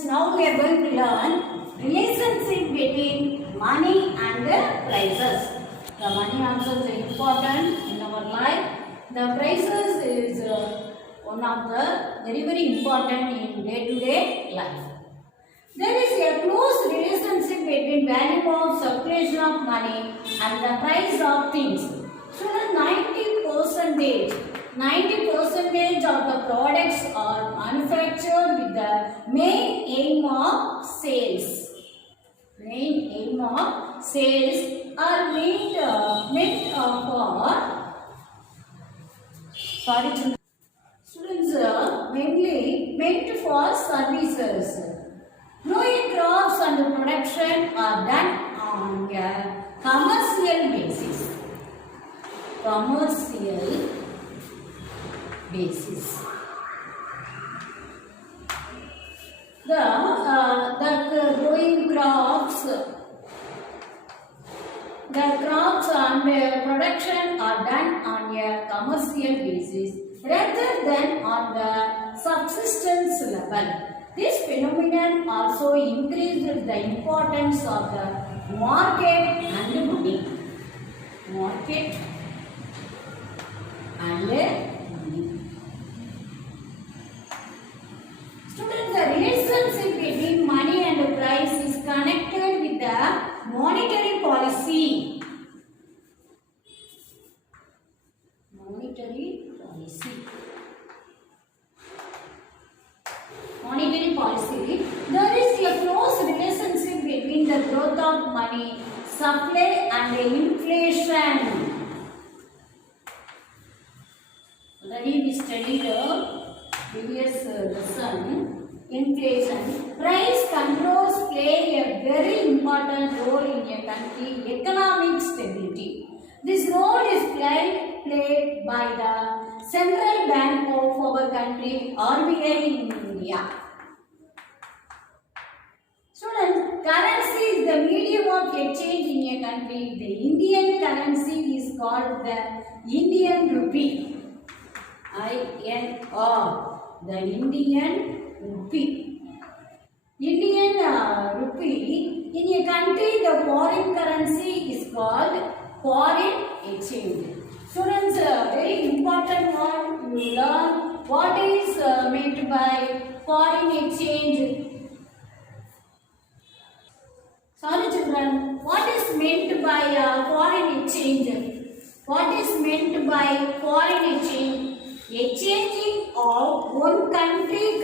Students, now we are going to learn relationship between money and the prices. The money also is important in our life. The prices is one of the very important in day-to-day life. There is a close relationship between value of circulation of money and the price of things. So, 90% of the products are manufactured with the main aim of sales. Main aim of sales are meant for students mainly meant for services. Growing crops and production are done on a commercial basis. The growing crops, and production are done on a commercial basis rather than on the subsistence level. This phenomenon also increased the importance of the market and money. Market and money. Students, the relationship between money and price is connected with the monetary policy. Monetary policy. There is a close relationship between the growth of money supply and inflation. Already we studied the previous lesson, inflation. Price controls play a very important role in a country's economic stability. This role is played by the Central Bank of our country, RBI in India. Students, currency is the medium of exchange in a country. The Indian currency is called the Indian rupee. INR, the Indian rupee. Indian rupee, in a country the foreign currency is called foreign exchange. Students, very important one, you learn what is meant by foreign exchange. Sorry children, what is meant by foreign exchange? What is meant by foreign exchange? Exchanging of one country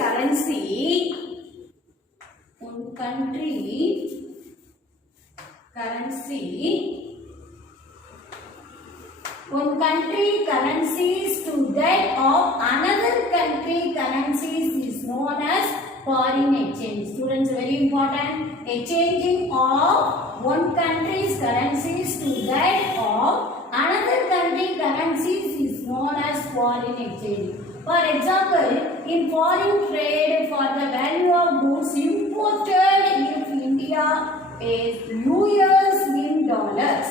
currencies to that of another country currencies is known as foreign exchange. Students, very important. Exchanging of one country's currencies to that of another country currencies is known as foreign exchange. For example, in foreign trade for the value of goods imported if India pays US in dollars.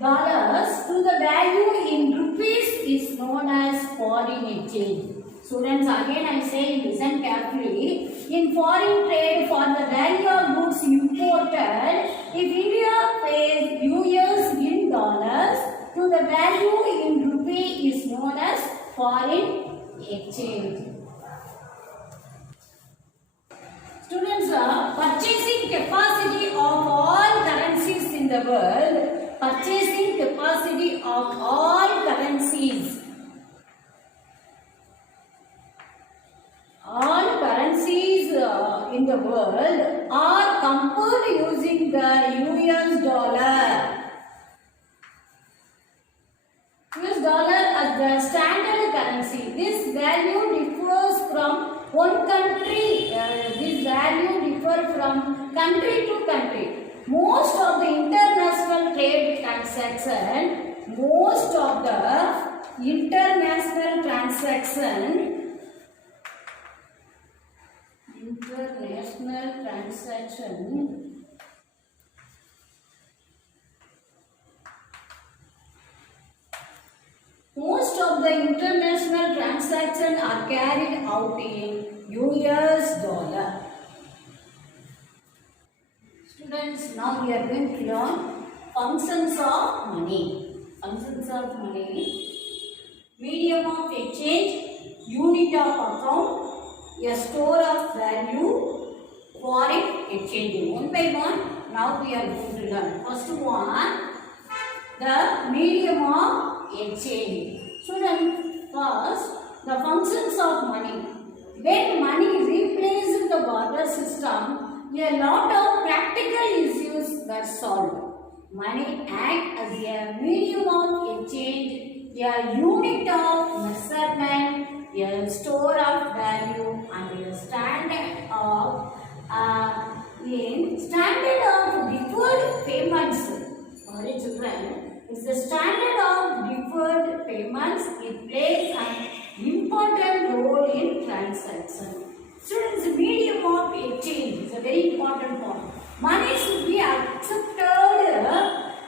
Dollars to the value in rupees is known as foreign exchange. Students, again I say, listen carefully. In foreign trade for the value of goods imported, if India pays US in dollars, to the value in rupee is known as foreign exchange. Students, purchasing capacity of all currencies in the world. Purchasing capacity of all currencies. All currencies in the world are compared using the US dollar. US dollar as the standard currency. This value differs from one country. This value differs from country to country. Most of the international trade transaction, Most of the international transactions are carried out in US dollar. Students, now we are going to learn functions of money. Functions of money. Medium of exchange, unit of account, a store of value, foreign exchange. One by one, now we are going to learn. First one, the medium of exchange. Students, first, the functions of money. When money replaces the barter system, a lot of practical issues were solved. Money acts as a medium of exchange, a unit of measurement, a store of value, and a standard of deferred payments. Sorry, children, it's the standard of deferred payments. It plays an important role in transaction. Students, medium of exchange is a very important point. Money should be accepted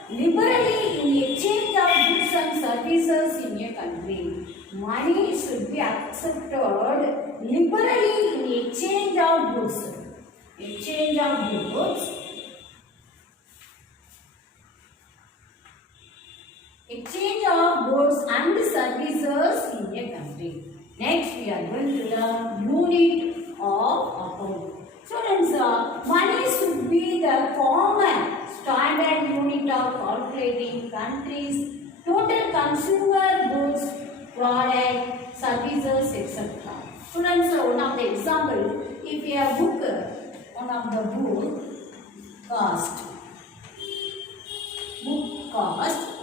liberally in exchange of goods and services in a country. Money should be accepted liberally in exchange of goods. Exchange of goods. Exchange of goods and services in a country. Next, we are going to learn unit of account. Students, money should be the common standard unit of calculating countries' total consumer goods, product, services, etc. Students, one of the example, if you have book, one of the book cost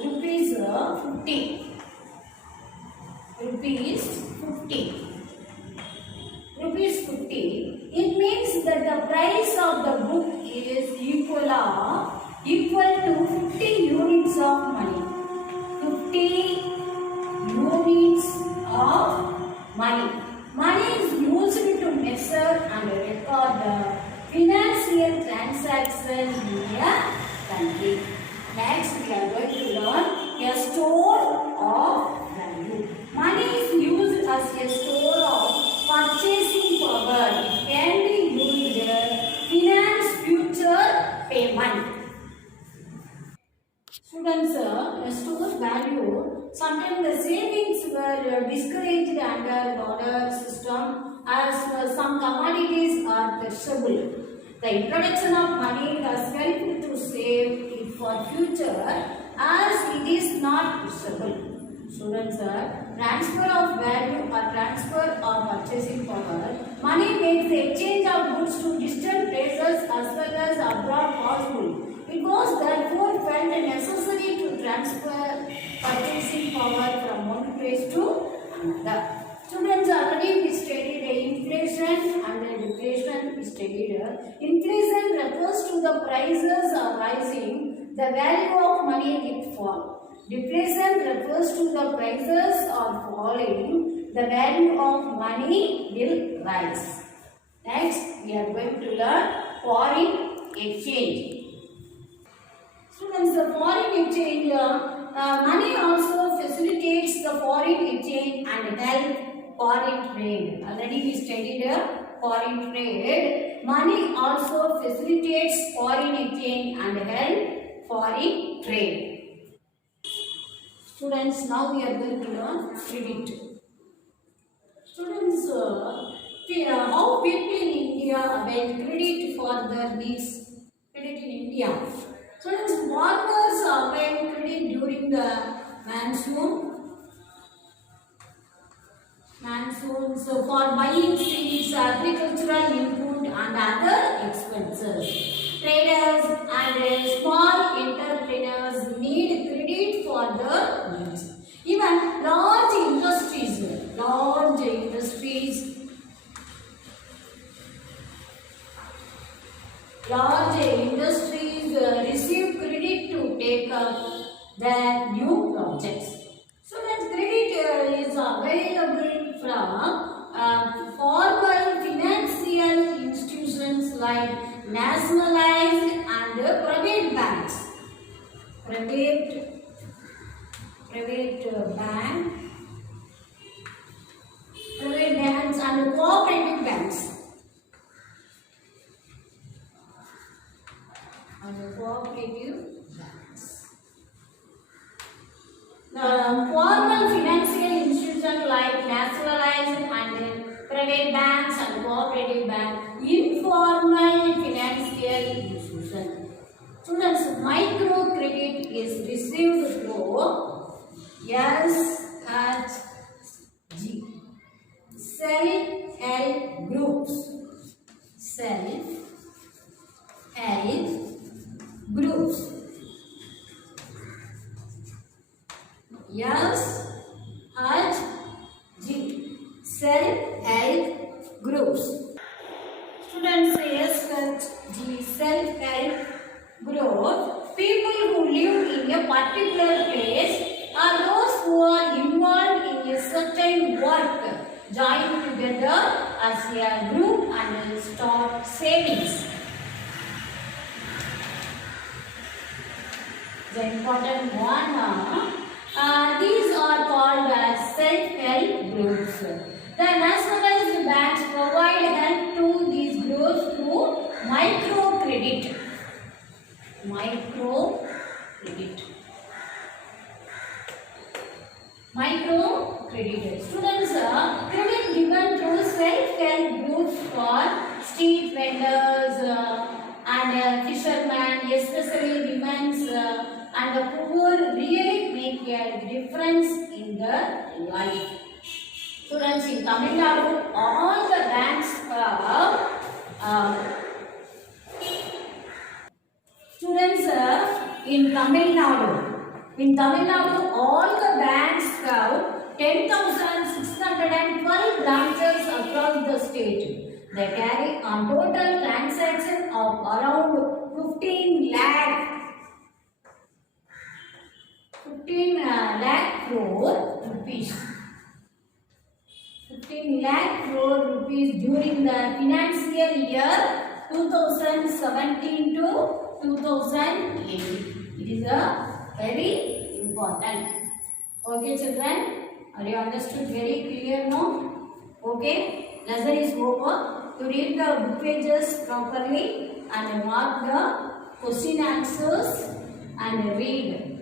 rupees 50. Rupees 50. It means that the price of the book is equal to 50 units of money. 50 units of money. Money is used to measure and record the financial transactions in a country. Next, we are going to learn a store of value. Money is used as a store of purchasing power. It can be used to finance future payment. Students, a store value, sometimes the savings were discouraged under dollar system as some commodities are perishable. The introduction of money has helped to save it for future as it is not perishable. Students, transfer of value or transfer of purchasing power. Money makes the exchange of goods to distant places as well as abroad possible. It was therefore felt necessary to transfer purchasing power from one place to another. Students, already we studied inflation and deflation. We studied inflation refers to the prices are rising, the value of money will fall. Deflation refers to the prices are falling, the value of money will rise. Next, we are going to learn foreign exchange. Students, the foreign exchange, money also facilitates the foreign exchange and help foreign trade. Already we studied foreign trade. Money also facilitates foreign exchange and help foreign trade. Students, now we are going to learn credit. Students, how people in India avail credit for their needs? Credit in India. Students, farmers avail credit during the monsoon. So for buying seeds, agricultural input and other expenses. Traders and small entrepreneurs need credit for their needs. Even large industries receive credit to take up their new projects. So that credit is available from formal financial institutions like nationalized and private banks. Private self-help groups. Students say such the self-help group, people who live in a particular place are those who are involved in a certain work, join together as a group and start savings. The important one, these are called as self-help groups. The nationalized banks provide help to these groups through microcredit. Microcredit. Students, credit given through self-help groups for street vendors and fishermen, especially women and the poor, really make a difference in their life. Students, in Tamil Nadu, all the banks in Tamil Nadu, all the banks have 10,612 branches across the state. They carry a total transaction of around 15 lakh crore rupees. 15 lakh crore rupees during the financial year 2017 to 2018. It is a very important. Okay, children, are you understood very clear now? Okay, lesson is over. To read the book pages properly and mark the question answers and read.